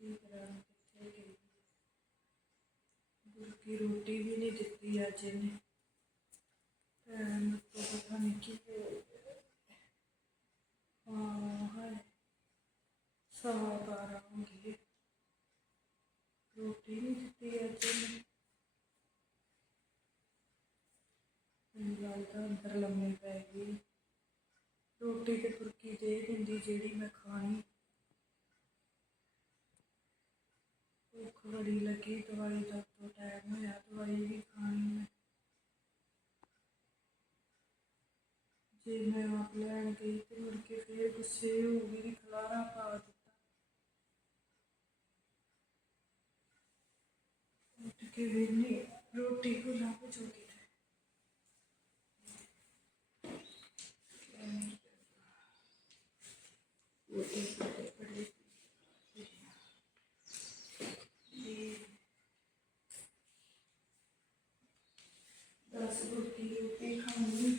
ਕੀ ਕਰਾਂ ਕਿੱਥੇ ਗਈ ਬੁਰਕੀ ਰੋਟੀ ਵੀ ਨਹੀਂ ਦਿੱਤੀ ਅੱਜ ਇਹਨੇ। ਭੈਣ ਤੋਂ ਪਤਾ ਨਹੀਂ ਕੀ ਹਾਂ, ਹਾਏ। ਸਵਾ ਬਾਰਾਂ ਹੋ ਗਏ ਰੋਟੀ ਨਹੀਂ ਦਿੱਤੀ ਅੱਜ ਇਹਨੇ। ਲੱਗਦਾ ਅੰਦਰ ਲੰਮੀ ਪੈ ਗਈ। ਰੋਟੀ ਤੇ ਬੁਰਕੀ ਦੇ ਦਿੰਦੀ ਜਿਹੜੀ ਮੈਂ ਖਾਣੀ। ਭੁੱਖ ਬੜੀ ਲੱਗੀ ਦਵਾਈ ਦਾ ਤੋਂ ਟਾਈਮ ਹੋਇਆ ਦਵਾਈ ਵੀ ਖਾਣੀ ਮੈਂ ਜੇ ਮੈਂ ਆਪ ਲੈਣ ਗਈ ਤੇ ਮੁੜ ਕੇ ਫੇਰ ਗੁੱਸੇ ਹੋ ਗਈ ਵੀ ਖਲਾਰਾ ਪਾ ਦਿੱਤਾ ਉੱਠ ਕੇ ਵੇਖਣੀ ਰੋਟੀ ਕੋ ਲੱਭ ਜੋਗੀ ਹੈ ਰੋਟੀ ਬੜੇ ਬੜੇ ਦਸ ਰੋਟੀ ਰੋਟੀ ਖਾਣੀ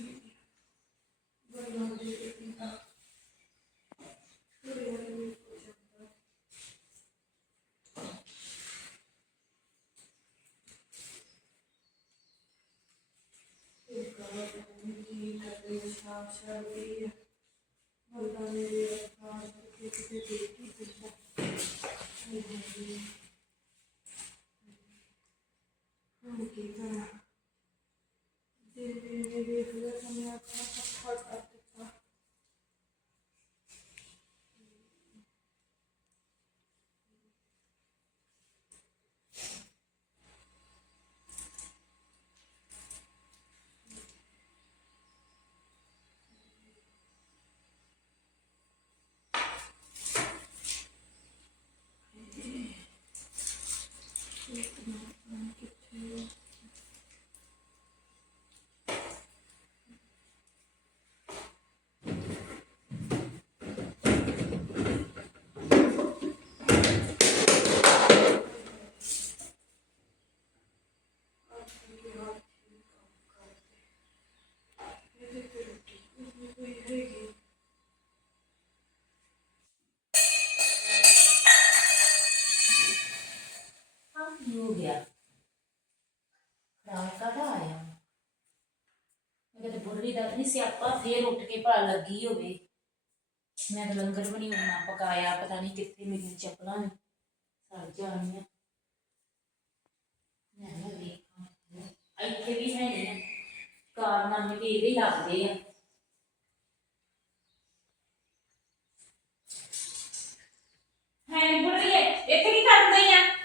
ਬਣਾ ਦੇ ਕੇ ਪੀਤਾ ਥੋੜੇ ਹੌਲੀ ਹੋ ਜਾਂਦਾ ਇੱਕ ਜੀ ਕਰਦੇ ਸ਼ਾਮ ਸ਼ਾਮ ਦੀ ਬੰਦਾ ਮੇਰੇ ਅਖਾਣ ਕੇ ਕਿਤੇ si ਹਾਂ ਕੀ ਹੋ ਗਿਆ ਰਾਤ ਕਾਹਦਾ ਆਇਆ ਮੈਂ ਕਿਤੇ ਬੁਰਰੀ ਦਾ ਨਹੀਂ ਸਿਆਪਾ ਫੇਰ ਉੱਠ ਕੇ ਭਾ ਲੱਗੀ ਹੋਵੇ ਮੈਂ ਤਾਂ ਲੰਗਰ ਵੀ ਨਹੀਂ ਉਹਨਾਂ ਪਕਾਇਆ ਪਤਾ ਨਹੀਂ ਕਿੱਥੇ ਮੇਰੀਆਂ ਚੱਪਲਾਂ ਨੇ ਸੜ ਜਾਣੀਆਂ ਮੈਂ ਨਾ ਵੇਖਾਂ ਇੱਥੇ ਵੀ ਹੈ ਨਹੀਂ ਕਾਰਨਾਮੇ ਤੇ ਇਹਦੇ ਹੀ ਲੱਗਦੇ ਆ ਹੈ ਨੀ ਬੁਰਰੀ ਇੱਥੇ ਕੀ ਕਰਦੀ ਆ ਉੱਥੇ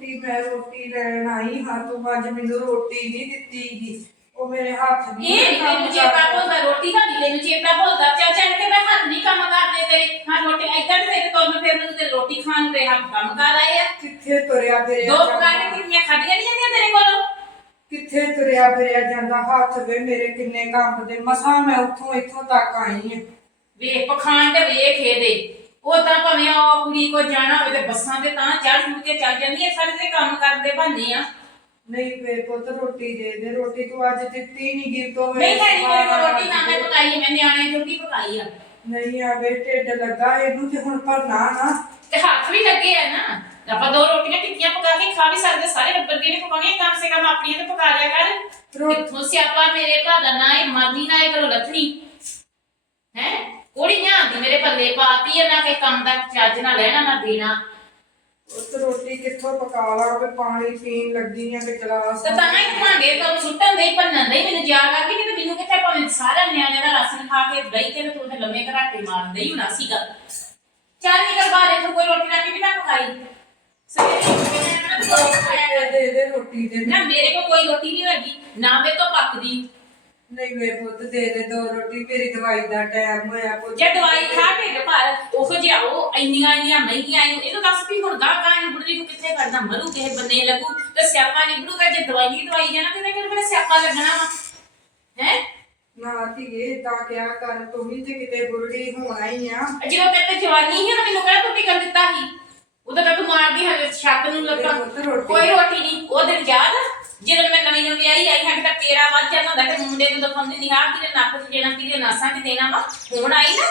ਰੋਟੀ ਮੈਂ ਰੋਟੀ ਲੈਣ ਆਈ ਹਾਂ ਤੂੰ ਅੱਜ ਮੈਨੂੰ ਰੋਟੀ ਨਹੀਂ ਦਿੱਤੀ ਗੀ। ਉਹ ਮੇਰੇ ਹੱਥ ਨਹੀਂ ਇਹ ਮੈਨੂੰ ਚੇਤਾ ਭੁੱਲਦਾ ਰੋਟੀ ਦਾ ਨੀ ਮੈਨੂੰ ਚੇਤਾ ਭੁੱਲਦਾ ਚੱਲ ਚੱਲ ਕੇ ਮੈਂ ਹੱਥ ਨਹੀਂ ਕੰਮ ਕਰਦੇ ਤੇਰੇ। ਹਾਂ ਰੋਟੀ ਇੱਧਰ ਤੇਰੇ ਤੁਰਨ ਫਿਰ ਤੇ ਰੋਟੀ ਖਾਣ ਤੇ ਹੱਥ ਕੰਮ ਕਰ ਆਏ ਆ। ਕਿੱਥੇ ਤੁਰਿਆ ਫਿਰਿਆ ਦੋ? ਪਕਾਰੇ ਕਿੰਨੀਆਂ ਖਾਧੀਆਂ ਨਹੀਂ ਜਾਂਦੀਆਂ ਤੇਰੇ ਕੋਲੋਂ? ਕਿੱਥੇ ਤੁਰਿਆ ਫਿਰਿਆ ਜਾਂਦਾ? ਹੱਥ ਵੇ ਮੇਰੇ ਕਿੰਨੇ ਕੰਮ ਦੇ। ਮਸਾਂ ਮੈਂ ਉੱਥੋਂ ਇੱਥੋਂ ਤੱਕ ਆਈ ਹਾਂ ਵੇਖ ਪਖਾਣ ਤੇ ਵੇਖ ਇਹਦੇ। ਉਹ ਤਾਂ ਭਾਵੇਂ ਉਹ ਕੁੜੀ ਕੋ ਜਾਣਾ ਹੋਵੇ ਤੇ ਬੱਸਾਂ ਤੇ ਤਾਂ ਚੜ ਚੁੜ ਕੇ ਚੱਲ ਜਾਂਦੀ ਐ ਸਾਰੇ ਤੇ ਕੰਮ ਕਰਦੇ ਭਾਨੇ ਆ। ਨਹੀਂ ਵੇ ਪੁੱਤ ਰੋਟੀ ਦੇ ਦੇ ਰੋਟੀ ਤੂੰ ਅੱਜ ਦਿੱਤੀ ਨਹੀਂ ਗੀ ਤੋਂ ਨਹੀਂ ਹੈਗੀ ਮੇਰੇ ਕੋਲ ਰੋਟੀ ਨਾ ਮੈਂ ਪਕਾਈ ਮੈਂ ਨਿਆਣੇ ਜੋਗੀ ਪਕਾਈ ਆ। ਨਹੀਂ ਆਵੇ ਢਿੱਡ ਲੱਗਾ ਇਹਨੂੰ ਤੇ ਹੁਣ ਭਰਨਾ ਨਾ ਤੇ ਹੱਥ ਵੀ ਲੱਗੇ ਆ ਨਾ। ਆਪਾਂ ਦੋ ਰੋਟੀਆਂ ਟਿੱਕੀਆਂ ਪਕਾ ਕੇ ਖਾ ਵੀ ਸਕਦੇ ਸਾਰੇ ਟੱਬਰ ਦੀਆਂ ਨੇ ਪਕਾਉਣੀਆਂ ਕਮ ਸੇ ਕਮ ਆਪਣੀਆਂ ਤੇ ਪਕਾ ਲਿਆ ਕਰ। ਕਿੱਥੋਂ ਸਿਆਪਾ ਮੇਰੇ ਭਾ ਦਾ ਨਾ ਇਹ ਮਾਦੀ ਨਾ ਇਹ ਕਰੋ ਲੱਥਣੀ। ਹੈ? ਕੋੜੀ ਨਾ ਦੀ ਮੇਰੇ ਪੱਲੇ ਪਾਤੀ ਆ ਨਾ ਕਿ ਕੰਮ ਦਾ ਚੱਜ ਨਾ ਲੈਣਾ ਨਾ ਦੇਣਾ। ਉਸ ਰੋਟੀ ਕਿੱਥੋਂ ਪਕਾ ਲਾ ਵੇ ਪਾਣੀ ਪੀਣ ਲੱਗੀ ਆ ਤੇ ਗਲਾਸ ਤੇ ਤਾਂ ਹੀ ਭਾਂਡੇ ਤੋਂ ਸੁੱਟਣ ਦੇ ਭੰਨਣ ਦੇ ਮੈਨੂੰ ਆ ਗਈ ਕਿ ਤੇ ਮੈਨੂੰ ਕਿੱਥੇ ਭਾਵੇਂ ਸਾਰਾ ਨਿਆਣਿਆਂ ਦਾ ਰਾਸ਼ਨ ਖਾ ਕੇ ਬਈ ਕੇ ਤੇ ਤੂੰ ਤੇ ਲੰਮੇ ਘਰਾਟੇ ਮਾਰਦੇ ਹੀ ਹੋਣਾ ਸੀਗਾ। ਚੱਲ ਨਿਕਲ ਬਾਹਰ ਇੱਥੋਂ ਕੋਈ ਰੋਟੀ ਨਾ ਕਿਵੇਂ ਨਾ ਪਕਾਈ। ਸਵੇਰੇ ਮੈਂ। ਦੇ ਦੇ ਰੋਟੀ ਦੇ ਨਾ ਮੇਰੇ ਕੋਲ ਕੋਈ ਰੋਟੀ ਨਹੀਂ ਹੈਗੀ ਨਾ ਮੇਰੇ ਤੋਂ ਪੱਕਦੀ। ਨਹੀਂ ਵੇ ਪੁੱਤ ਦੇ ਦੇ ਦੋ ਰੋਟੀ ਮੇਰੀ ਦਵਾਈ ਦਾ ਟਾਈਮ ਹੋਇਆ ਪੁੱਤ ਜੇ ਦਵਾਈ ਖਾ ਢਿੱਡ ਭਰ ਉਹ ਜਿਹਾ ਉਹ ਇੰਨੀਆਂ ਇੰਨੀਆਂ ਮਹਿੰਗੀਆਂ ਇਹਨੂੰ ਇਹਨੂੰ ਦੱਸ ਵੀ ਹੁਣ ਗਾਹ ਗਾਹ ਨੂੰ ਬੁੱਢੀ ਨੂੰ ਕਿੱਥੇ ਕਰਨਾ ਮਰੂ ਕਿਸੇ ਬੰਨੇ ਲੱਗੂ ਤੇ ਸਿਆਪਾ ਨਹੀਂ ਬੜੂਗਾ ਜੇ ਦਵਾਈ ਹੀ ਦਵਾਈ ਜਾਣਾ ਤੇ ਕਿਹੜੇ ਵੇਲੇ ਸਿਆਪਾ ਲੱਗਣਾ ਵਾ? ਹੈ? ਨਾ ਧੀਏ ਤਾਂ ਕਿਆ ਕਰ ਤੂੰ ਵੀ ਤੇ ਕਿਤੇ ਬੁਰੜੀ ਹੋਣਾ ਹੀ ਆ। ਜਦੋਂ ਤੇਰੇ ਤੇ ਜਵਾਨੀ ਸੀ ਨਾ ਮੈਨੂੰ ਕਿਹੜਾ ਤੂੰ ਟਿਕਣ ਦਿੱਤਾ ਸੀ? ਉਦੋਂ ਤਾਂ ਤੂੰ ਮਾਰਦੀ ਹਜੇ ਛੱਤ ਨੂੰ ਲੱਗਾ ਕੋਈ ਰੋਟੀ ਨਹੀਂ ਉਹ ਦਿਨ ਯਾਦ ਆ? ਜਦੋਂ ਮੈਂ ਨਵੀਂ ਨਵੀਂ ਵਿਆਹੀ ਆਈ ਹਾਂ ਤਾਂ ਤੇਰਾ ਵੱਜ ਜਾਂਦਾ ਹੁੰਦਾ ਤੇ ਮੁੰਡੇ ਨੂੰ ਦਿਖਾਉਂਦੀ ਨਹੀਂ ਆ ਕਿਤੇ ਨੱਕ 'ਚ ਦੇਣਾ, ਕਿਤੇ ਨਾਸਾਂ 'ਚ ਦੇਣਾ ਵਾ, ਹੁਣ ਆਈ ਨਾ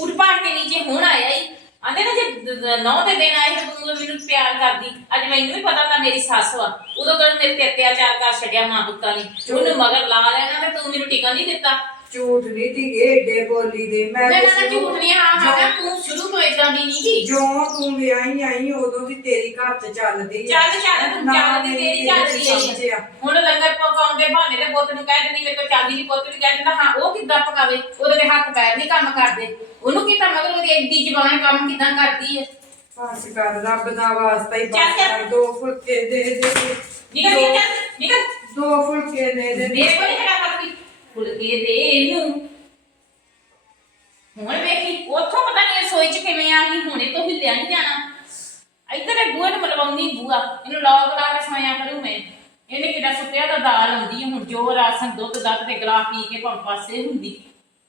ਉੱਡ ਪਾੜ ਕੇ ਨੀਚੇ ਹੁਣ ਆਇਆ ਹੀ ਆਂਦੇ ਨਾ ਜੇ ਨੌ ਤੇ ਦਿਨ ਆਏ, ਤਾਂ ਤੂੰ ਮੈਨੂੰ ਪਿਆਰ ਕਰਦੀ। ਅੱਜ ਮੈਨੂੰ ਵੀ ਪਤਾ ਤਾਂ ਮੇਰੀ ਸੱਸ ਵਾ। ਉਦੋਂ ਤੋਂ ਮੇਰੇ ਤੇ ਅਤਿਆਚਾਰ ਕਰ ਛੱਡਿਆ ਮਾਂ ਪੁੱਤਾਂ ਨੇ। ਉਹਨੂੰ ਮਗਰ ਲਾ ਲੈਣਾ ਤੇ ਤੂੰ ਮੈਨੂੰ ਟਿਕਣ ਨਹੀਂ ਦਿੱਤਾ। ਝੂਠ ਨਹੀਂ ਧੀਏ ਏਡੇ ਬੋਲੀ ਦੇ ਮੈਂ ਮੈਂ ਤੇ ਨਾ ਝੂਠ ਨਹੀਂ ਹਾਂ ਹਾਂ ਤੂੰ ਸ਼ੁਰੂ ਤੋਂ ਇਦਾਂ ਦੀ ਨਹੀਂ ਗਈ ਜੋ ਤੂੰ ਵਿਆਹੀ ਆਈ ਉਦੋਂ ਦੀ ਤੇਰੀ ਘਰ ਚ ਚੱਲਦੀ ਆ। ਚੱਲ ਚੱਲ ਤੂੰ ਨਾ ਚੱਲਦੀ ਮੇਰੀ ਤੇਰੀ ਚੱਲਦੀ ਸਮਝਿਆ। ਹੁਣ ਲੰਗਰ ਪਕਾਉਣ ਦੇ ਬਹਾਨੇ ਤੇ ਪੁੱਤ ਨੂੰ ਕਹਿ ਦਿੰਦੀ ਮੇਰੇ ਤੋਂ ਚੱਲਦੀ ਨਹੀਂ ਪੁੱਤ ਨੂੰ ਕਹਿ ਦਿੰਦਾ ਹਾਂ ਉਹ ਕਿੱਦਾਂ ਪਕਾਵੇ? ਉਹਦੇ ਤੇ ਹੱਥ ਪੈਰ ਨਹੀਂ ਕੰਮ ਕਰਦੇ। ਉਹਨੂੰ ਕੀ ਤਾਂ ਮਗਰ ਉਹਦੀ ਐਡੀ ਜ਼ਬਾਨ ਕੰਮ ਕਿੱਦਾਂ ਕਰਦੀ ਹੈ ਬਸ ਕਰ ਰੱਬ ਦਾ ਵਾਸਤਾ ਹੀ ਬਸ ਚੱਲ। ਕਰ ਦੋ ਫੁਲਕੇ ਦੇ ਦੇ। ਨਿਕਲ ਦੋ- ਨਿਕਲ ਨਿਕਲ। ਦੋ ਫੁਲਕੇ ਦੇ ਦੇ। ਮੇਰੇ ਕੋਲ ਨਹੀਂ ਹੈਗਾ ਪੱਕੀ ਫੁਲਕੇ ਦੇ ਇਹਨੂੰ ਹੁਣ ਵੇਖੀ, ਉੱਥੋਂ ਪਤਾ ਨਹੀਂ ਇਹ ਸੋਈ ਕਿਵੇਂ ਆ ਗਈ, ਹੁਣੇ ਤੋਂ ਹਿੱਲਿਆ ਨਹੀਂ ਜਾਣਾ। ਇੱਧਰ ਇਹ ਬੂਹੇ ਨੂੰ ਮਲਵਾਉਂਦੀ ਬੂਆ, ਇਹਨੂੰ ਲੌਕ ਲਾ ਕੇ ਸੋਇਆ ਕਰੂ ਮੈਂ। ਇਹਨੇ ਕਿੱਡਾ ਸੁੱਤਿਆ ਦਾ ਦਾਲ ਆਉਂਦੀ ਹੈ ਹੁਣ ਜੋ ਰਾਸ਼ਨ, ਦੁੱਧ, ਦੱਧ ਤੇ ਗਲਾਸ ਪੀ ਕੇ ਪੰਪ ਪਾਸੇ ਹੁੰਦੀ,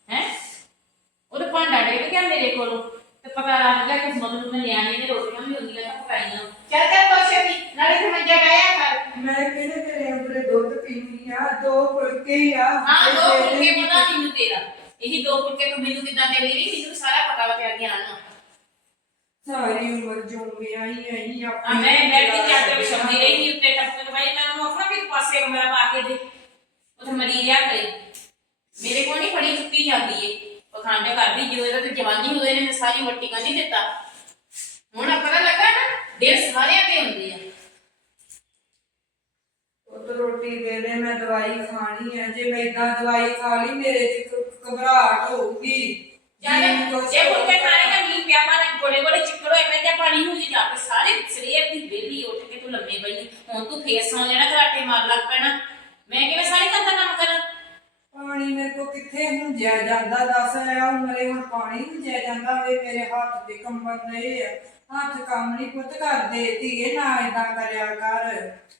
ਹੈ? ਉਹਦਾ ਭਾਂਡਾ ਡੇਗ ਗਿਆ ਮੇਰੇ ਕੋਲੋਂ। ਤੇ ਪਤਾ ਲੱਗ ਗਿਆ ਕਿ ਮਤਲਬ ਮੈਂ ਨਿਆਣੇ ਨੇ ਰੋਟੀਆਂ ਵੀ ਹੁੰਦੀਆਂ ਤਾਂ ਪਕਾਈਆਂ ਚੱਲ ਚੱਲ ਕੋਸ਼ੇ ਵੀ ਨਾਲੇ ਤੇ ਮੰਜਾ ਡਾਇਆ ਕਰ। ਮੈਂ ਕਿਹਨੇ ਤੇਰੇ ਅੰਬਰੇ ਦੁੱਧ ਪੀਣੀ ਆ ਦੋ ਫੁਲਕੇ ਹੀ ਆ। ਹਾਂ ਦੋ ਫੁਲਕੇ ਦੇ- ਪਤਾ ਮੈਨੂੰ ਤੇਰਾ। ਇਹੀ ਦੋ ਫੁਲਕੇ ਤੂੰ ਮੈਨੂੰ ਕਿੱਦਾਂ ਦੇ ਲਈ ਮੈਨੂੰ ਸਾਰਾ ਪਤਾ ਵਾ ਤੇਰਾ ਗਿਆਨ ਆ ਸਾਰੀ ਉਮਰ ਜੋ ਵਿਆਹੀ ਆਈ ਆ ਮੈਂ ਬੈਠੀ ਕੇ ਆਟੇ ਵਿਛਾਉਂਦੀ ਰਹੀ ਉੱਤੇ ਟੱਪ ਕੇ ਭਾਈ ਮੈਂ ਉਹਨੂੰ ਆਖਣਾ ਕਿ ਪਾਸੇ ਕਮਰਾ ਪਾ ਕੇ ਦੇ। ਉੱਥੇ ਮਰੀ ਰਿਆ ਕਰੇ। ਮੇਰੇ ਕੋਲ ਨਹੀਂ ਫੜੀ ਚੁੱਕੀ ਜਾਂਦੀ ਏ। ਪਖੰਡ ਕਰਦੀ ਜਦੋਂ ਇਹਦਾ ਤੇ ਜਵਾਨੀ ਹੋਏ ਨੇ ਸਾਰੀ ਵੱਟੀ ਨਹੀਂ ਦਿੱਤਾ। ਹੁਣ ਆ ਪਤਾ ਲੱਗਾ ਨਾ ਦਿਨ ਸਾਰਿਆਂ ਤੇ ਹੁੰਦੇ ਆ। ਉਹ ਤਾਂ ਰੋਟੀ ਦੇ ਦੇ ਮੈਂ ਦਵਾਈ ਖਾਣੀ ਹੈ ਜੇ ਮੈਂ ਇਦਾਂ ਦਵਾਈ ਖਾ ਲਈ ਮੇਰੇ ਚ ਘਬਰਾਹਟ ਹੋਊਗੀ। ਜਾਂ ਖਾਣੇ ਦਾ ਨੀਂਦ ਪਿਆ ਪਾ ਗੋੜੇ ਗੋੜੇ ਚਿੱਕੜੋ ਐਵੇਂ ਤੇ ਪਾਣੀ ਨੂੰ ਜੀ ਜਾ ਕੇ ਸਾਰੇ ਸਰੀਰ ਦੀ ਬੇਲੀ ਉੱਠ ਕੇ ਤੂੰ ਲੰਮੇ ਪਈ ਹੁਣ ਤੂੰ ਫੇਰ ਸੌਂ ਲੈਣਾ ਘਰਾਟੇ ਮਾਰ ਲੱਗ ਪੈਣਾ। ਮੈਂ ਕਿਵੇਂ ਸਾਰੇ ਕਰਾਂ ਪਾਣੀ ਮੇਰੇ ਕੋ ਕਿੱਥੇ ਹੁੰਜਿਆ ਜਾਂਦਾ ਦੱਸ ਆ ਉਮਰੇ ਹੁਣ ਪਾਣੀ ਹੁੰਜਿਆ ਜਾਂਦਾ ਵੇ ਮੇਰੇ ਹੱਥ ਤੇ ਕੰਬਣ ਰਹੇ ਆ। ਹੱਥ ਕੰਮ ਨਹੀਂ ਪੁੱਤ ਕਰਦੇ ਧੀਏ ਨਾ ਇਦਾਂ ਕਰਿਆ ਕਰ।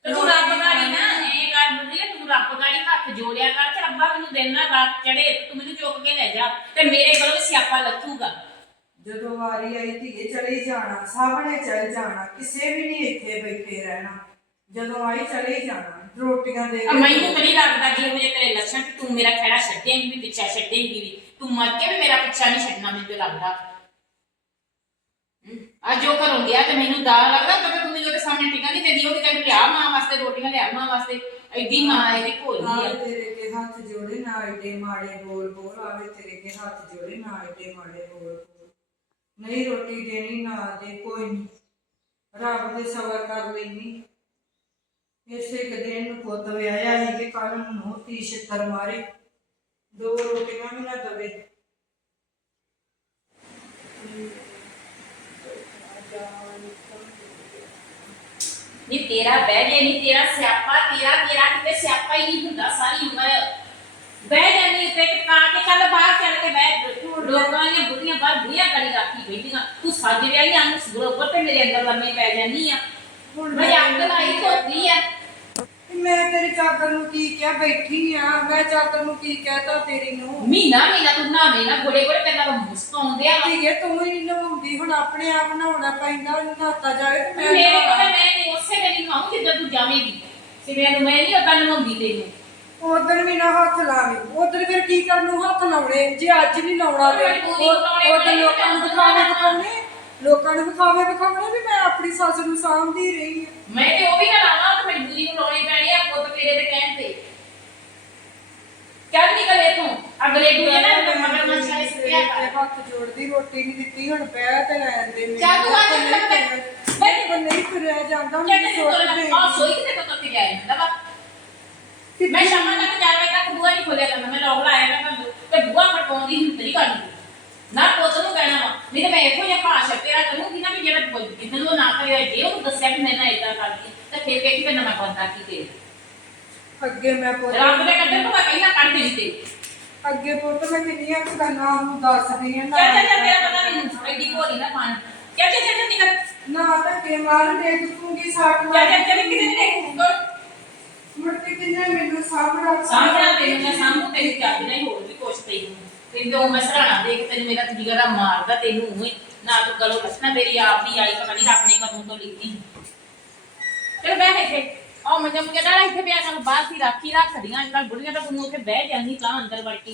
ਤੇ ਤੂੰ ਰੱਬ ਗਾੜੀ ਨਾ ਇਹ ਗੱਲ ਬੁੱਢੀ ਤੂੰ ਰੱਬ ਗਾੜੀ ਹੱਥ ਜੋੜਿਆ ਕਰ ਤੇ ਰੱਬਾ ਮੈਨੂੰ ਦਿਨ ਨਾ ਰਾਤ ਚੜੇ ਤੂੰ ਮੈਨੂੰ ਚੁੱਕ ਕੇ ਲੈ ਜਾ ਤੇ ਮੇਰੇ ਕੋਲ ਵੀ ਸਿਆਪਾ ਲੱਥੂਗਾ। ਜਦੋਂ ਵਾਰੀ ਆਈ ਧੀਏ ਚਲੇ ਜਾਣਾ ਸਾਹਮਣੇ ਚਲ ਜਾਣਾ ਕਿਸੇ ਵੀ ਨਹੀਂ ਇੱਥੇ ਬੈਠੇ ਰਹਿਣਾ। ਜਦੋਂ ਆਈ ਚਲੇ ਜਾਣਾ ਰੋਟੀਆਂ ਦੇ ਆ ਮੈਨੂੰ ਤਾਂ ਨਹੀਂ ਲੱਗਦਾ ਜੇ ਮੇਰੇ ਤੇਰੇ ਲੱਛਣ ਕਿ ਤੂੰ ਮੇਰਾ ਖੈੜਾ ਛੱਡੇਂਗੀ ਵੀ ਪਿੱਛਾ ਛੱਡੇਂਗੀ ਵੀ। ਤੂੰ ਮਰ ਕੇ ਵੀ ਮੇਰਾ ਪਿੱਛਾ ਨਹੀਂ ਛੱਡਣਾ ਮੈਨੂੰ ਤੇ ਲੱਗਦਾ। ਆ ਜੋ ਘਰੋਂ ਗਿਆ ਤੇ ਮੈਨੂੰ ਦਾ ਲੱਗਦਾ ਕਿ ਤੂੰ ਮੈਨੂੰ ਉਹਦੇ ਸਾਹਮਣੇ ਟਿਕਾ ਨਹੀਂ ਦਿੰਦੀ ਉਹ ਕਿ ਤੈਨੂੰ ਲਿਆ ਮਾਂ ਵਾਸਤੇ ਰੋਟੀਆਂ ਲਿਆ ਮਾਂ ਵਾਸਤੇ। ਐਡੀ ਮਾਂ ਇਹਦੀ ਭੋਲੀ ਆ। ਆਵੇ ਤੇਰੇ ਕੇ ਹੱਥ ਜੋੜੇ ਨਾ ਏਡੇ ਮਾੜੇ ਬੋਲ ਬੋਲ ਆਵੇ ਤੇਰੇ ਕੇ ਹੱਥ ਜੋੜੇ ਨਾ ਏਡੇ ਮਾੜੇ ਬੋਲ ਬੋਲ। ਨਹੀਂ ਰੋਟੀ ਦੇਣੀ ਨਾ ਦੇ ਕੋਈ ਨਹੀਂ ਰੱਬ ਦੇ ਸਬਰ ਕਰ ਲੈਣੀ ਇਸੇ ਦਿਨ ਨੂੰ ਪੁੱਤ ਵਿਆਹਿਆ ਸੀ ਕਿ ਕੱਲ ਨੂੰ ਨੂੰ ਤੀ ਛਿੱਤਰ ਮਾਰੇ। ਦੋ ਰੋਟੀਆਂ ਵੀ ਨਾ ਦਵੇ। ਨਹੀਂ ਤੇਰਾ ਬਹਿ ਜੇ ਨਹੀਂ ਤੇਰਾ ਸਿਆਪਾ ਤੇਰਾ ਤੇਰਾ ਕਿਤੇ ਸਿਆਪਾ ਹੀ ਨਹੀਂ ਹੁੰਦਾ ਸਾਰੀ ਉਮਰ। ਬਹਿ ਜਾਂਦੀ ਉੱਤੇ ਟਕਾ ਕੇ ਕੱਲ ਬਾਹਰ ਚੱਲ ਕੇ ਬਹਿ। ਲੋਕਾਂ ਦੀਆਂ ਬੁੱਢੀਆਂ ਬਾਹਰ ਬੁੜੀਆਂ ਕਰੀ ਰੱਖੀ ਬੈਠੀਆਂ। ਤੂੰ ਸੱਜ ਵਿਆਹੀ ਆਂ ਬਰੋਬਰ ਤੇ ਮੇਰੇ ਅੰਦਰ ਲੰਮੇ ਪੈ ਜਾਂਦੀ ਆ। ਹੁਣ ਮੈਂ ਅੱਗ ਲਾਈ ਧੋਤੀ ਆ। ਮੈਂ ਤੇਰੀ ਚਾਦਰ ਨੂੰ ਕੀ ਕਿਹਾ? ਬੈਠੀ ਆ। ਮੈਂ ਚਾਦਰ ਨੂੰ ਕੀ ਕਹਿਤਾ ਤੇਰੀ ਨੂੰ? ਮਹੀਨਾ ਮਹੀਨਾ ਤੂੰ ਨਾ ਮੇਨਾ ਗੋੜੇ ਗੋੜੇ ਪਹਿਲਾਂ ਤਾਂ ਮੁਸਕਾਉਂਦੇ ਆ। ਧੀਏ ਤੂੰ ਹੀ ਨਹਾਉਂਦੀ ਹੁਣ ਆਪਣੇ ਆਪ ਨਹਾਉਣਾ ਪੈਂਦਾ ਨਹਾਤਾ ਜਾਵੇ ਤੇ ਮੈਂ ਮੇਰੇ ਕੋਲ ਨਹਾਵਾਂ। ਮੈਂ ਨਹੀਂ ਉਸੇ ਵੇਲੇ ਨੂੰ ਆਉਂ ਜਿੱਦਾਂ ਤੂੰ ਜਾਵੇਂਗੀ। ਸਿਵਿਆਂ ਨੂੰ ਮੈਂ ਨਹੀਂ ਉਦਾਂ ਨਵਾਉਂਦੀ ਤੈਨੂੰ। ਉਧਰ ਵੀ ਨਾ ਹੱਥ ਲਾਵੇ ਉਧਰ ਫਿਰ ਕੀ ਕਰਨ ਨੂੰ ਹੱਥ ਲਾਉਣੇ? ਜੇ ਅੱਜ ਨਹੀਂ ਲਾਉਣਾ ਤੇ ਉਧਰ ਲੋਕਾਂ ਨੂੰ ਦਿਖਾਵੇ ਦਿਖਾਉਣੇ ਲੋਕਾਂ ਨੂੰ ਦਿਖਾਵੇ ਦਿਖਾਉਣੇ ਵੀ ਮੈਂ ਆਪਣੀ ਸੱਸ ਨੂੰ ਸਾਂਭਦੀ ਰਹੀ ਹਾਂ। ਮੈਂ ਤੇ ਉਹ ਵੀ ਨਾ ਲਾਵਾਂ ਤੇ ਮਜਬੂਰੀ ਨੂੰ ਲਾਉਣੀ ਪੈਣੀ ਆ ਪੁੱਤ ਤੇਰੇ ਦੇ ਕਹਿਣ ਤੇ। ਚੱਲ ਨਿਕਲ ਇਥੋਂ। ਅਗਲੇ ਦੂਜੇ ਨਾ ਮਗਰ ਮੱਛਾ ਇਸ ਪਿਆ ਕਰ ਹੱਥ ਜੋੜਦੀ ਰੋਟੀ ਨਹੀਂ ਦਿੱਤੀ ਹੁਣ ਬਹਿ ਤੇ ਲੈਣ ਦੇ ਮੈਨੂੰ। ਚੱਲ ਤੂੰ ਆ ਜਾ ਮੈਂ- ਮੈਂ- ਮੈਂ ਨਹੀਂ ਤੁਰਿਆ ਜਾਂਦਾ ਮੈਨੂੰ ਤੋਲਣਾ ਦੇ। ਆ ਸੋਈ ਕਿਤੇ ਤੋਂ ਤੁਰ ਕੇ ਜਾਏ ਹੁੰਦਾ ਵਾ। ਮੈਂ ਸ਼ਾਮਾਂ ਤੱਕ 4 ਵਜੇ ਤੱਕ ਬੂਹਾ ਨਹੀਂ ਖੋਲਿਆ ਕਰਨਾ ਮੈਂ ਲੋਕ ਲਾਇਆ ਮੈਂ ਤੁਹਾਨੂੰ ਤੇ ਬੂਹਾ ਖੜਕਾਉਂਦੀ ਹੁੰਦੀ ਨਹੀਂ ਕਰਨੀ ਨਾ ਪੁੱਤ ਨੂੰ ਕਹਿਣਾ ਨਹੀਂ ਤੇ ਮੈਂ ਇਹੋ ਜਿਹਾ ਭਾਸ਼ਾ ਤੇਰਾ ਕਰੂੰਗੀ ਨਾ ਵੀ ਜਿਹੜਾ ਜਿੱਦਨ ਉਹ ਨਾ ਕਰਿਆ ਜੇ ਉਹ ਦੱਸਿਆ ਕਿ ਮੈਂ ਨਾ ਇਦਾਂ ਕਰਦੀ ਤੇ ਫਿਰ ਵੇਖੀ ਫਿਰ ਮੈਂ ਬੰਦਾ ਕੀ ਤੇ ਅੱਗੇ ਮੈਂ ਪੁੱਤ ਰੱਬ ਦੇ ਕੱਢੇ ਤੋਂ ਮੈਂ ਪਹਿਲਾਂ ਕੱਢ ਦੇਣੀ ਤੇ ਅੱਗੇ ਪੁੱਤ ਮੈਂ ਕਿੰਨੀਆਂ ਕੁ ਗੱਲਾਂ ਨੂੰ ਦੱਸਦੀ ਹਾਂ ਚੱਲ ਚੱਲ ਚੱਲ ਤੇਰਾ ਪਤਾ ਮੈਨੂੰ ਐਡੀ ਭੋਲੀ ਨਾ ਪਾਣ ਚੱਲ ਚੱਲ ਚੱਲ ਨਿਕਲ ਨਾ ਧੱਕੇ ਮਾਰ ਦੇ ਦੂੰਗੀ ਸਾਟ ਚੱਲ ਚੱਲ ਚੱਲ ਕਿਤੇ ਨਹੀਂ ਦੇਖੂਗਾ ਮੁੜ ਕੇ ਕਿੰਨੇ ਮੈਨੂੰ ਸਾਹਮਣਾ ਸਾਹਮਣਾ ਤੈਨੂੰ ਮੈਂ ਸਾਹਮਣੇ ਤੇਰੀ ਚਾਬੀ ਨਹੀਂ ਹੋਰ ਵੀ ਕੁਛ ਤੈਨੂੰ ਤੈਨੂੰ ਉਹ ਮੈਂ ਸਰਾਣਾ ਦੇਖ ਤੈਨੂੰ ਮੇਰਾ ਜਿਗਰਾ ਮਾਰਦਾ ਤੈਨੂੰ ਉਵੇਂ ਨਾ ਤੂੰ ਗਲੋ ਦੱਸਣਾ ਤੇਰੀ ਆਪ ਦੀ ਆਈ ਪਤਾ ਨਹੀਂ ਰੱਬ ਨੇ ਕਦੋਂ ਤੋਂ ਲਿਖੀ ਚਲ ਬਹਿ ਇੱਥੇ ਉਹ ਮੈਨੂੰ ਕਹਿੰਦਾ ਇੱਥੇ ਪਿਆ ਕਰ ਬਾਹਰ ਦੀ ਰਾਖੀ ਰੱਖਦੀਆਂ ਅੱਜ ਕੱਲ ਬੁੜੀਆਂ ਤਾਂ ਤੂੰ ਉੱਥੇ ਬਹਿ ਜਾਂਦੀ ਤਾਂ ਅੰਦਰ ਵੜ ਕੇ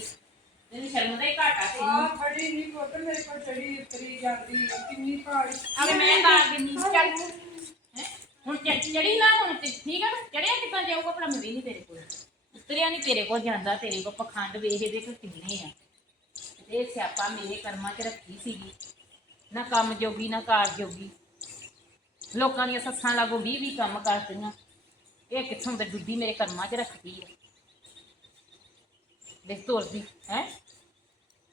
ਤੈਨੂੰ ਸ਼ਰਮ ਦਾ ਹੀ ਘਾਟਾ ਆ ਤੈਨੂੰ ਖੜੀ ਨਹੀਂ ਪੁੱਤ ਮੇਰੇ ਕੋਲ ਚੜੀ ਉਤਰੀ ਜਾਂਦੀ ਆ, ਕਿੰਨੀ ਭਾਰੀ ਅਬੇ ਮੈਂ ਬਾਹਰ ਦੇ ਨਹੀਂ ਚੱਲ ਹੈਂ? ਹੁਣ ਚ- ਚੜੀ ਨਾ ਹੁਣ ਤੇ ਠੀਕ ਆ ਨਾ ਚੜਿਆ ਕਿੱਦਾਂ ਜਾਊਗਾ ਭਲਾ ਮੈਂ ਵੀ ਨਹੀਂ ਤੇਰੇ ਕੋਲ ਉਤਰਿਆ ਨਹੀਂ ਤੇਰੇ ਕੋਲ ਜਾਂਦਾ ਤੇਰੇ ਕੋਲ ਪਖੰਡ ਵੇਖ ਇਹਦੇ ਕੋਲ ਕਿੰਨੇ ਆ ਇਹ ਸਿਆਪਾ ਮੇਰੇ ਕਰਮਾਂ 'ਚ ਰੱਖੀ ਸੀਗੀ। ਨਾ ਕੰਮ ਜੋਗੀ ਨਾ ਕਾਰ ਜੋਗੀ। ਲੋਕਾਂ ਦੀਆਂ ਸੱਸਾਂ ਲਾਗੋ 20 20 ਕੰਮ ਕਰਦੀਆਂ। ਇਹ ਕਿੱਥੋਂ ਦਾ ਡੁੱਬੀ ਮੇਰੇ ਕਰਮਾਂ 'ਚ ਰੱਖਦੀ ਹੈ ਦੇਖ ਤੋਰਦੀ ਹੈ?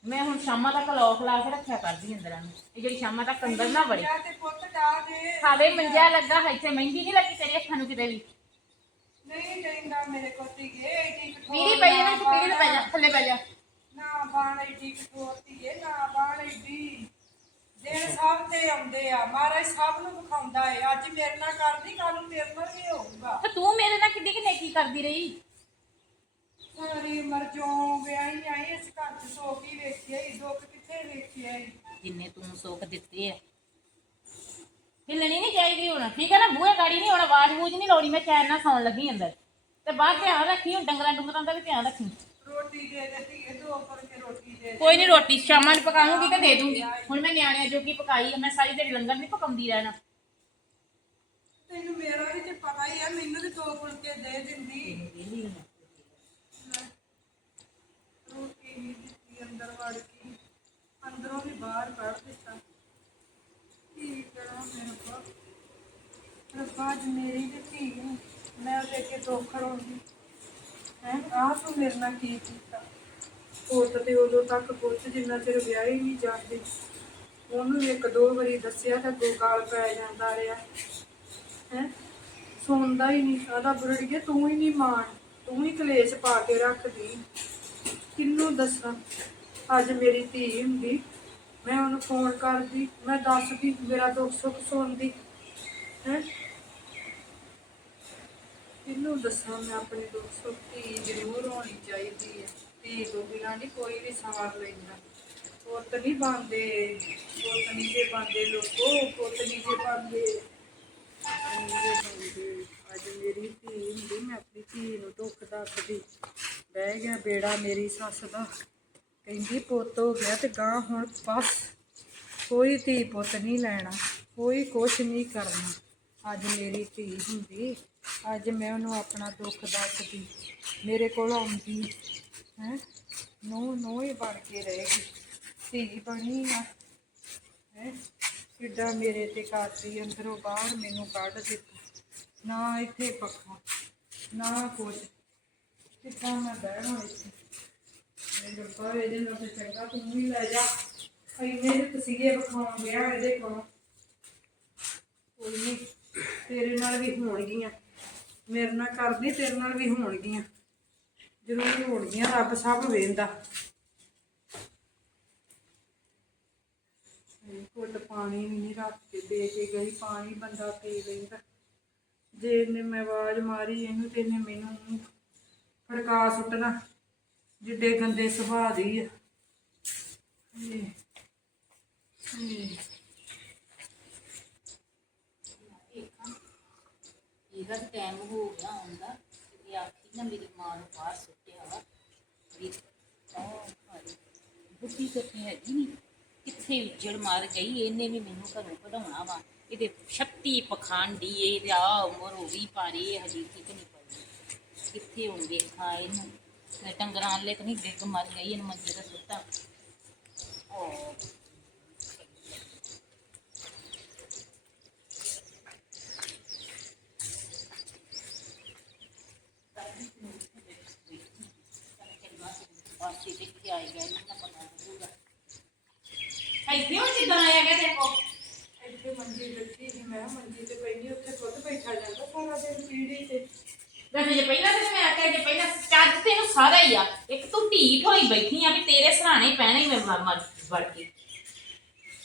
ਮੈਂ ਹੁਣ ਸ਼ਾਮਾਂ ਤੱਕ ਲੋਕ ਲਾ ਕੇ ਰੱਖਿਆ ਕਰਦੀ ਅੰਦਰਾਂ ਨੂੰ। ਇਹ ਜਿਹੜੀ ਸ਼ਾਮਾਂ ਤੱਕ ਅੰਦਰ ਨਾ ਵੜੇ। ਜਾਂ ਤੇ ਪੁੱਤ ਡਾ ਦੇ ਖਾਵੇ ਮੰਜਾ ਲੱਗਾ ਹੈ ਇੱਥੇ ਮਹਿੰਦੀ ਨਹੀਂ ਲੱਗੀ ਤੇਰੇ ਅੱਖਾਂ ਨੂੰ ਕਿਤੇ ਵੀ। ਨਹੀਂ ਕਹਿੰਦਾ ਮੇਰੇ ਕੋਲ ਏਡੀ ਕਠੋਰ ਪੀੜੀ ਪਈ ਨਾ ਤੂੰ ਪੀੜੀ ਤੇ ਪੈ ਜਾ ਥੱਲੇ ਪੈ ਜਾ। ਬਾਣ ਏਡੀ ਕਠੋਰ ਧੀਏ ਨਾ ਬਾਣ ਏਡੀ ਦਿਨ ਸਭ ਤੇ ਆਉਂਦੇ ਆ ਮਹਾਰਾਜ ਸਭ ਨੂੰ ਵਿਖਾਉਂਦਾ ਏ। ਅੱਜ ਮੇਰੇ ਨਾਲ ਕਰਦੀ ਕੱਲ ਨੂੰ ਤੇਰੇ ਨਾਲ ਵੀ ਹੋਊਗਾ। ਤੇ ਤੂੰ ਮੇਰੇ ਨਾਲ ਕਿੱਡੀ ਕਿ ਨੇਕੀ ਕਰਦੀ ਰਹੀ? ਸਾਰੀ ਉਮਰ ਜੋ ਵਿਆਹੀ ਆਈ ਇਸ ਘਰ ਚ ਸੋਖ ਹੀ ਵੇਖਿਆ ਹੀ ਦੁੱਖ ਕਿੱਥੇ ਵੇਖਿਆ ਹੀ ਜਿੰਨੇ ਤੂੰ ਸੁੱਖ ਦਿੱਤੇ ਆ। ਹਿੱਲਣੀ ਨਹੀਂ ਚਾਹੀਦੀ ਹੁਣ ਠੀਕ ਹੈ ਨਾ? ਬੂਹੇ ਗਾੜੀ ਨਹੀਂ ਹੁਣ ਆਵਾਜ਼ ਬੂਝ ਨਹੀਂ ਲਾਉਣੀ ਮੈਂ ਚੈਨ ਨਾਲ ਸੌਣ ਲੱਗੀ ਅੰਦਰ। ਤੇ ਬਾਹਰ ਧਿਆਨ ਰੱਖੀ ਹੁਣ ਡੰਗਰਾਂ ਡੁੰਗਰਾਂ ਦਾ ਵੀ ਧਿਆਨ ਰੱਖੀ। ਰੋਟੀ ਦੇ ਦੇ ਧੀਏ ਦੋ ਫੁਲਕੇ ਰੋਟੀ ਦੇ ਦੇ। ਕੋਈ ਨਹੀਂ ਰੋਟੀ ਸ਼ਾਮਾਂ ਨੂੰ ਪਕਾਉਂਗੀ ਤੇ ਦੇ ਦੂੰਗੀ? ਹੁਣ ਮੈਂ ਨਿਆਣਿਆਂ ਜੋਗੀ ਪਕਾਈ ਆ, ਮੈਂ ਸਾਰੀ ਦਿਹਾੜੀ ਲੰਗਰ ਨਹੀਂ ਪਕਾਉਂਦੀ ਰਹਿਣਾ। ਤੈਨੂੰ ਮੇਰਾ ਵੀ ਤੇ ਪਤਾ ਹੀ ਆ ਮੈਨੂੰ ਵੀ ਦੋ ਫੁਲਕੇ ਦੇ ਦਿੰਦੀ। ਰੋਟੀ ਨਹੀਂ ਦਿੱਤੀ ਅੰਦਰ ਵੜ ਕੇ। ਅੰਦਰੋਂ ਵੀ ਬਾਹਰ ਕੱਢ ਦਿੱਤਾ। ਕੀ ਕਰਾਂ ਮੇਰੇ ਕੋਲ ਰੱਬਾ ਅੱਜ ਮੇਰੀ ਤੇ ਧੀ ਨੂੰ ਮੈਂ ਕੇ ਦੁੱਖ ਰੋਂਦੀ ਹੈ? ਆਹ ਤੂੰ ਮੇਰੇ ਨਾਲ ਕੀ ਕੀਤਾ? ਪੁੱਤ ਤੇ ਉਦੋਂ ਤੱਕ ਪੁੱਛ ਜਿੰਨਾ ਚਿਰ ਵਿਆਹ ਹੀ ਨਹੀਂ ਜਾਂਦੇ। ਉਹਨੂੰ ਇੱਕ ਦੋ ਵਾਰੀ ਦੱਸਿਆ ਤਾਂ ਅੱਗੋਂ ਪੈ ਜਾਂਦਾ ਰਿਹਾ। ਹੈ? ਸੁਣਦਾ ਹੀ ਨਹੀਂ ਆਦਾ ਬੁਰੜੀਏ, ਤੂੰ ਹੀ ਨਹੀਂ ਮਾਣ, ਤੂੰ ਹੀ ਕਲੇਸ਼ ਪਾ ਕੇ ਰੱਖਦੀ। ਕਿੰਨੂੰ ਦੱਸਾਂ? ਅੱਜ ਮੇਰੀ ਧੀ ਹੁੰਦੀ, ਮੈਂ ਉਹਨੂੰ ਫੋਨ ਕਰਦੀ, ਮੈਂ ਦੱਸਦੀ, ਮੇਰਾ ਦੁੱਖ ਸੁੱਖ ਸੁਣਦੀ। ਹੈ? ਕਿੰਨੂੰ ਦੱਸਾਂ, ਮੈਂ ਆਪਣੇ ਦੁੱਖ ਧੀ ਜ਼ਰੂਰ ਹੋਣੀ ਚਾਹੀਦੀ ਹੈ। ਧੀ ਤੋਂ ਬਿਨਾਂ ਨਹੀਂ ਕੋਈ ਵੀ ਸਾਰ ਲੈਂਦਾ। ਪੁੱਤ ਨਹੀਂ ਬੰਦੇ ਪੁੱਤ ਨਹੀਂ ਜੇ ਬੰਦੇ ਲੋਕੋ, ਪੁੱਤ ਨਹੀਂ ਜੇ ਬੰਦੇ ਅੱਜ ਮੇਰੀ ਧੀ ਹੁੰਦੀ, ਮੈਂ ਆਪਣੀ ਧੀ ਨੂੰ ਦੁੱਖ ਦੱਸਦੀ। ਬਹਿ ਗਿਆ ਬੇੜਾ ਮੇਰੀ ਸੱਸ ਦਾ। ਕਹਿੰਦੀ, ਪੁੱਤ, ਹੋ ਗਿਆ ਤੇ ਗਾਂ ਹੁਣ ਬਸ। ਕੋਈ ਧੀ ਪੁੱਤ ਨਹੀਂ ਲੈਣਾ, ਕੋਈ ਕੁਛ ਨਹੀਂ ਕਰਨਾ। ਅੱਜ ਮੇਰੀ ਧੀ ਹੁੰਦੀ, ਅੱਜ ਮੈਂ ਉਹਨੂੰ ਆਪਣਾ ਦੁੱਖ ਦੱਸਦੀ। ਮੇਰੇ ਕੋਲ ਆਉਂਦੀ, ਹੈ? ਨੋ ਨੋ ਹੀ ਬਣ ਕੇ ਰਹੇਗੀ। ਧੀ ਬਣੀ ਆ, ਹੈ? ਕਿੱਡਾ ਮੇਰੇ ਤੇ ਕਰਦੀ, ਅੰਦਰੋਂ ਬਾਹਰ ਮੈਨੂੰ ਕੱਢ ਦਿੱਤਾ। ਨਾ ਇੱਥੇ ਪੱਖਾ, ਨਾ ਕੁਝ ਕਿੱਦਾਂ ਮੈਂ ਬਹਿਣਾ ਇੱਥੇ? ਮੇਰੇ ਰੱਬਾ, ਇਹਦੇ ਨਾਲ ਤੇ ਚੰਗਾ ਤੂੰ ਵੀ ਲੈ ਜਾ। ਇੰਨੇ ਜਿਹੇ ਤਸੀਹੇ ਵਿਖਾਉਣ ਗਿਆ ਇਹਦੇ ਕੋਲ। ਕੋਈ ਨਹੀਂ ਤੇਰੇ ਨਾਲ ਵੀ ਹੋਣਗੀਆਂ। ਮੇਰੇ ਨਾਲ ਕਰਦੀ, ਤੇਰੇ ਨਾਲ ਵੀ ਹੋਣਗੀਆਂ। ਜ਼ਰੂਰ ਹੋਣਗੀਆਂ, ਰੱਬ ਸਭ ਵੇਂਦਾ ਘੁੱਟ ਪਾਣੀ ਵੀ ਨਹੀਂ ਰੱਖ ਕੇ ਦੇ ਕੇ ਗਈ, ਪਾਣੀ ਬੰਦਾ ਪੀ ਲੈਂਦਾ। ਜੇ ਇਹਨੇ ਮੈਂ ਆਵਾਜ਼ ਮਾਰੀ ਇਹਨੂੰ ਤੇ ਇਹਨੇ ਮੈਨੂੰ ਫੜਕਾ ਸੁੱਟਣਾ। ਜਿੱਡੇ ਗੰਦੇ ਸੁਭਾਅ ਦੀ ਆ। ਇਹ ਇਹ ਇਹਦਾ ਟਾਈਮ ਹੋ ਗਿਆ ਆਉਂਦਾ ਤੇ ਆਖੀ ਨਾ ਮੇਰੀ ਮਾਂ ਨੂੰ ਬਾਹਰ ਸੁੱਟਿਆ ਵਾ। ਵੀ ਉਹ ਭਾਰੀ ਬੁੱਢੀ ਕਿੱਥੇ ਹੈਗੀ ਨਹੀਂ ਕਿੱਥੇ ਉੱਜੜ ਮਾਰ ਗਈ, ਇਹਨੇ ਵੀ ਮੈਨੂੰ ਘਰੋਂ ਕਢਾਉਣਾ ਵਾ। ਇਹਦੇ 36 ਪਖੰਡੀ, ਇਹਦਾ ਉਮਰ ਹੋ ਗਈ ਪਾਰੀ ਹਜੇ ਠੀਕ ਨਹੀਂ ਪਈ। ਕਿੱਥੇ ਹੁਣ ਵੇਖਾਂ ਇਹਨੂੰ? ਤੇ ਡੰਗਰਾਂ ਲੈ ਨਹੀਂ ਡਿੱਗ ਮਰ ਗਈ, ਇਹਨੂੰ ਮੰਜੇ ਦਾ ਸੁੱਟਾ। ਉਹ ਪਾਸੇ ਦੇਖੇ ਆਏਗਾ ਇਹਨੂੰ ਨਾ ਪਤਾ ਲੱਗੂਗਾ ਇੱਥੇ ਉਹ ਕਿੱਦਾਂ ਆਇਆ ਗਿਆ ਦੇਖੋ ਇੱਥੇ ਮੰਜੀ ਲੱਗੀ ਸੀ ਮੈਂ ਮੰਜੀ ਤੇ ਪਈ ਨਹੀਂ ਉੱਥੇ ਖੁਦ ਬੈਠਾ ਜਾਂਦਾ ਸਾਰਾ ਦਿਨ ਪੀੜੀ ਤੇ। ਵੈਸੇ ਜੇ ਪਹਿਲਾਂ ਤੇ ਮੈਂ ਆਖਿਆ ਜੇ ਪਹਿਲਾਂ ਚੱਜ ਤੈਨੂੰ ਸਾਰਾ ਹੀ ਆ ਇੱਕ ਤੂੰ ਢੀਠ ਹੋਈ ਬੈਠੀ ਆ ਵੀ ਤੇਰੇ ਸਰਾਣੇ ਪੈਣਾ ਮਰ ਮਰ ਵੜ ਕੇ।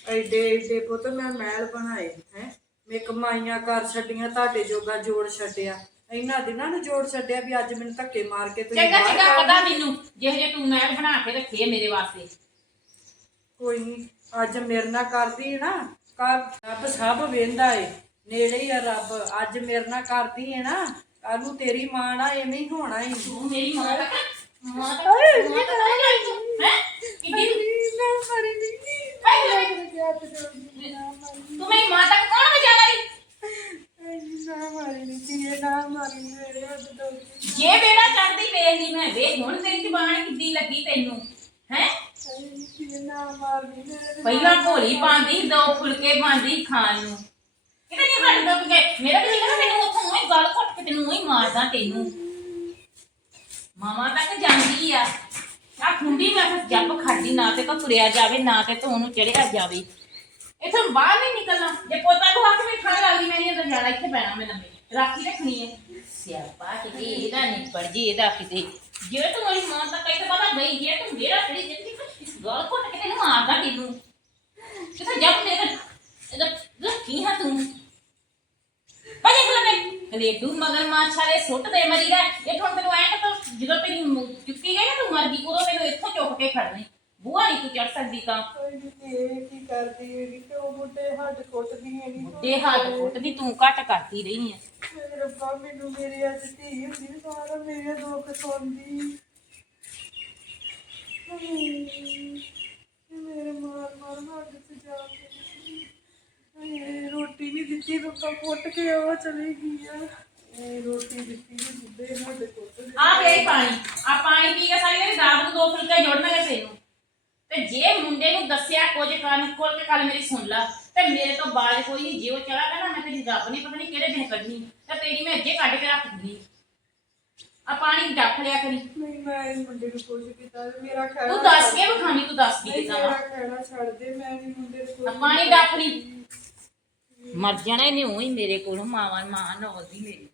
ਐਡੇ ਐਡੇ ਪੁੱਤ ਮੈਂ ਮਹਿਲ ਬਣਾਏ ਹੈ? ਮੈਂ ਕਮਾਈਆਂ ਕਰ ਛੱਡੀਆਂ ਤੁਹਾਡੇ ਜੋਗਾ ਜੋੜ ਛੱਡਿਆ। ਇਹਨਾਂ ਦਿਨਾਂ ਨੂੰ ਜੋੜ ਛੱਡਿਆ ਵੀ ਅੱਜ ਮੈਨੂੰ ਧੱਕੇ ਮਾਰ ਕੇ ਤੁਸੀਂ ਚੰਗਾ ਬਾਹਰ ਚੰਗਾ ਕੱਢ ਪਤਾ ਮੈਨੂੰ ਜਿਹੋ ਜਿਹੇ ਤੂੰ ਮਹਿਲ ਬਣਾ ਕੇ ਰੱਖੇ ਆ ਮੇਰੇ ਵਾਸਤੇ। ਕੋਈ ਨਹੀਂ ਅੱਜ ਮੇਰੇ ਨਾਲ ਕਰਦੀ ਹੈ ਨਾ ਕੱਲ ਰੱਬ ਸਭ ਵੇਂਦਾ ਏ ਨੇੜੇ ਹੀ ਆ ਰੱਬ ਅੱਜ ਮੇਰੇ ਨਾਲ ਕਰਦੀ ਹੈ ਨਾ ਕੱਲ ਨੂੰ ਤੇਰੀ ਮਾਂ ਨਾਲ ਐਵੇਂ ਹੀ ਹੋਣਾ ਈ। ਤੂੰ ਮੇਰੀ ਮਾਂ ਹੈ? ਕਿੱਡੀ ਤੂੰ? ਮੇਰੀ ਤੱਕ ਕੌਣ ਵਜਾ ਵਾਲੀ ਜੇ ਬੇੜਾ ਚੜਦੀ ਵੇਖ ਲਈ ਮੈਂ, ਵੇਖ, ਹੁਣ ਤੇਰੀ ਜ਼ਬਾਨ ਕਿੱਡੀ ਲੱਗੀ ਤੈਨੂੰ, ਹੈ? ਪਹਿਲਾਂ ਭੋਲੀ ਪਾਉਂਦੀ, ਦੋ ਫੁਲਕੇ ਪਾਉਂਦੀ ਖਾਣ ਨੂੰ। ਕਿਤੇ ਨਹੀਂ ਹੱਟ ਦੁੱਕ ਮੇਰਾ ਵੀ ਨਹੀਂ ਮੈਨੂੰ ਉੱਥੋਂ ਹੀ ਗਲ ਘੁੱਟ ਕੇ ਤੈਨੂੰ ਹੀ ਮਾਰਦਾ ਤੈਨੂੰ। ਮਾਮਾ ਤੱਕ ਜਾਂਦੀ ਆ। ਆ ਖੁੰਡੀ ਮੈਂ ਫਿਰ ਜੱਪ ਖਾਦੀ ਨਾ ਤੇ ਕੋ ਤੁਰਿਆ ਜਾਵੇ, ਨਾ ਤੇ ਤੋਂ ਉਹਨੂੰ ਚੜਿਆ ਜਾਵੇ। ਇਥੋਂ ਬਾਹਰ ਨਹੀਂ ਨਿਕਲਣਾ। ਜੇ ਪੋਤਾ ਨੂੰ ਹੱਥ ਵਿੱਚ ਠੰਡ ਲੱਗਦੀ, ਮੈਂ ਨਹੀਂ ਅੰਦਰ ਜਾਣਾ, ਇੱਥੇ ਪੈਣਾ ਮੈਂ ਲੰਮੇ। ਰਾਖੀ ਰੱਖਣੀ ਹੈ। ਸਿਆਪਾ ਕਿਤੇ ਇਹਦਾ ਨਹੀਂ ਜੀ ਇਹਦਾ ਕਿਤੇ। ਜੇ ਤੂੰ ਮੇਰੀ ਮਾਂ ਤੱਕ ਕਹੀ ਪਤਾ ਗਈ ਜੇ ਤੂੰ ਮੇਰਾ ਤੇਰੀ ਜ਼ਿੰਦਗੀ ਇਸ ਗਲ ਘੁੱਟ ਕੇ ਤੈਨੂੰ ਮਾਰਦਾ ਤੈਨੂੰ। ਕਿਥੇ ਜੱਪ ਮੇਰੇ ਇਹਦਾ ਇਹਦਾ ਕੀ ਹਾਂ ਤੂੰ? ਭਾਜੀ ਖਲਨੇ ਕਲੇਡੂ ਮਗਰ ਮਾਛਾਲੇ ਸੁੱਟ ਦੇ ਮਰੀ ਦਾ ਇਹ ਹੁਣ ਤੈਨੂੰ ਐਂ ਤਾਂ ਜਦੋਂ ਤੇਰੀ ਚੁੱਕੀ ਗਈ ਨਾ ਤੂੰ ਮਰ ਗਈ, ਉਦੋਂ ਤੈਨੂੰ ਇੱਥੋਂ ਚੁੱਕ ਕੇ ਖੜਨੀ। ਬੂਹਾ ਨਹੀਂ ਤੂੰ ਚੜ ਸਕਦੀ ਤਾਂ। ਨਹੀਂ ਕੀ ਕਰਦੀ ਹੈ ਕਿ ਉਹ ਬੁੱਢੇ ਹੱਥ ਕੁੱਟਦੀ ਹੈ ਨਹੀਂ ਬੁੱਢੇ ਹੱਥ ਫੁੱਟਦੀ ਤੂੰ ਘੱਟ ਕਰਦੀ ਰਹੀ ਹੈ ਮੇਰੇ ਰੱਬਾ ਮੈਨੂੰ ਮੇਰੇ ਅੱਜ ਧੀ ਹੁੰਦੀ ਨਾ ਸਾਰਾ ਮੇਰੇ ਦੁੱਖ ਸੁਣਦੀ। ਮੇਰੇ ਮਾਰ ਮਾਰ ਹੱਥ ਤੇ ਜਾ ਕੇ ਰੋਟੀ ਨਹੀਂ ਦਿੱਤੀ ਕੁੱਟ ਕੇ ਉਹ ਚਲੀ ਗਈ ਆ। ਇਹ ਰੋਟੀ ਦਿੱਤੀ ਨਹੀਂ ਬੁੱਢੇ ਹੱਥ ਕੁੱਟ ਆ ਪਾਣੀ ਆ ਪਾਣੀ ਪੀ ਕੇ ਸਾਰੀ ਮੇਰੀ ਰਾਤ ਨੂੰ ਦੋ ਫੁਲਕੇ ਜੋੜਨਗੇ ਤੈਨੂੰ ਤੇ ਜੇ ਮੁੰਡੇ ਨੂੰ ਕੁਝ ਕੰਨ ਖੋਲ ਕੇ ਕੱਲ ਮੇਰੀ ਸੁਣ ਲਾ। ਤੇ ਮੇਰੇ ਤੋਂ ਬਾਜ ਕੋਈ ਨਹੀਂ ਜੇ ਉਹ ਚਲਾ ਗਿਆ ਨਾ ਮੈਂ ਤੇਰੀ ਰੱਬ ਨੇ ਪਤਾ ਨਹੀਂ ਕਿਹੜੇ ਦਿਨ ਕੱਢਣੀ ਤੇ ਤੇਰੀ ਮੈਂ ਅੱਜੇ ਕੱਢ ਕੇ ਰੱਖ ਦਿੰਦੀ। ਆ ਪਾਣੀ ਡੱਫ ਲਿਆ ਕਰੀ। ਨਹੀਂ ਮੈਂ ਇਸ ਮੁੰਡੇ ਨੂੰ ਕੁਝ ਕੀਤਾ ਮੇਰਾ ਖੈਰ ਤੂੰ ਦੱਸ ਕੇ ਵਿਖਾਣੀ ਤੂੰ ਦੱਸ ਕੀ ਨਹੀਂ ਕੀਤਾ ਮੇਰਾ ਵਾ ਕਹਿਣਾ ਛੱਡ ਦੇ ਮੈਂ ਨਹੀਂ ਮੁੰਡੇ ਨੂੰ ਆ ਕੁਝ ਪਾਣੀ ਡੱਫ ਲਈ ਮਰ ਜਾਣਾ ਇਹਨੇ ਉਹੀ ਮੇਰੇ ਕੋਲੋਂ ਮਾਵਾਂ ਮਾਂ ਨੌਦੀ ਮੇਰੀ।